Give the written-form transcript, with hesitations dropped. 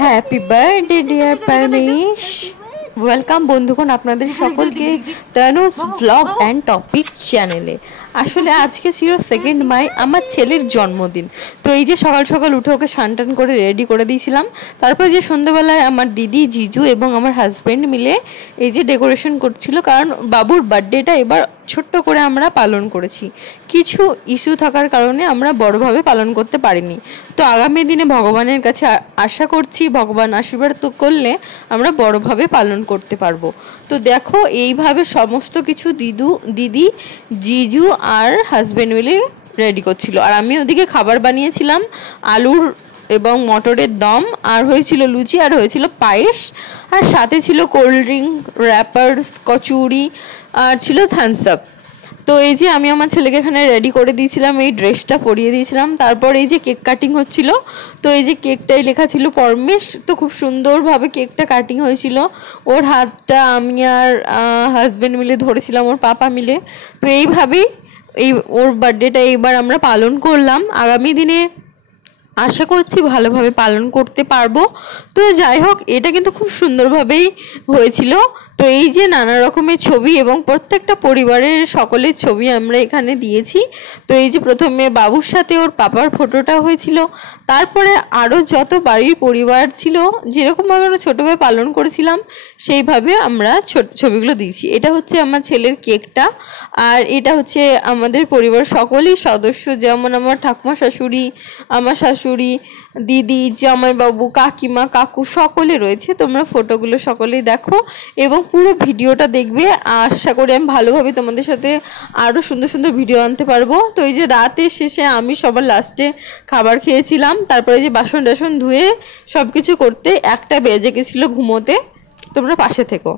Happy birthday dear Paramesh. Welcome বন্ধুগণ আপনাদের সকলকে তানুস ভ্লগ অ্যান্ড টপিক চ্যানেলে। আসলে আজকে ছিল 2 মাই, আমার ছেলের জন্মদিন। তো এই যে সকাল সকাল উঠে ওকে স্নান করে রেডি করে দিয়েছিলাম। তারপর যে সন্ধ্যাবেলায় আমার দিদি, জিজু এবং আমার হাজব্যান্ড মিলে এই যে ডেকোরেশন করছিল, কারণ বাবুর বার্থডেটা এবার ছোট্ট করে আমরা পালন করেছি। কিছু ইস্যু থাকার কারণে আমরা বড়ভাবে পালন করতে পারিনি। তো আগামী দিনে ভগবানের কাছে আশা করছি ভগবান আশীর্বাদ তো করলে আমরা বড়ভাবে পালন করতে পারবো। তো দেখো এইভাবে সমস্ত কিছু দিদি, জিজু আর হাজব্যান্ড মিলে রেডি করছিল, আর আমি ওদিকে খাবার বানিয়েছিলাম আলুর এবং মটরের দম, আর হয়েছিল লুচি, আর হয়েছিল পায়েস, আর সাথে ছিল কোল্ড ড্রিঙ্ক, র্যাপার্স, কচুরি, আর ছিল থামস আপ। তো এই যে আমি আমার ছেলেকে এখানে রেডি করে দিয়েছিলাম, এই ড্রেসটা পরিয়ে দিয়েছিলাম। তারপর এই যে কেক কাটিং হচ্ছিল, তো এই যে কেকটাই লেখা ছিল পরমেশ। তো খুব সুন্দরভাবে কেকটা কাটিং হয়েছিল। ওর হাতটা আমি আর হাজব্যান্ড মিলে ধরেছিলাম, ওর পাপা মিলে। তো এইভাবেই ওর বার্থডেটা এইবার আমরা পালন করলাম। আগামী দিনে আশা করছি ভালোভাবে পালন করতে পারবো। তো যাই হোক, এটা কিন্তু খুব সুন্দরভাবেই হয়েছিল। তো এই যে নানা রকমের ছবি এবং প্রত্যেকটা পরিবারের সকলের ছবি আমরা এখানে দিয়েছি। তো এই যে প্রথমে বাবুর সাথে ওর পাপার ফটোটা হয়েছিল, তারপরে আরও যত বাড়ির পরিবার ছিল যেরকমভাবে আমরা ছোটোভাবে পালন করেছিলাম সেইভাবে আমরা ছবিগুলো দিয়েছি। এটা হচ্ছে আমার ছেলের কেকটা, আর এটা হচ্ছে আমাদের পরিবার সকলেই সদস্য, যেমন আমার ঠাকুমা শাশুড়ি, আমার শাশুড়ি, দিদি, জামাইবাবু, কাকিমা, কাকু সকলে রয়েছে। তোমরা ফটোগুলো সকলেই দেখো এবং পুরো ভিডিওটা দেখবে। আশা করি আমি ভালোভাবে তোমাদের সাথে আরও সুন্দর সুন্দর ভিডিও আনতে পারবো। তো এই যে রাতের শেষে আমি সবার লাস্টে খাবার খেয়েছিলাম, তারপরে যে বাসন টাসন ধুয়ে সব কিছু করতে 1টা বেজে গেছিলো ঘুমোতে। তোমরা পাশে থেকো।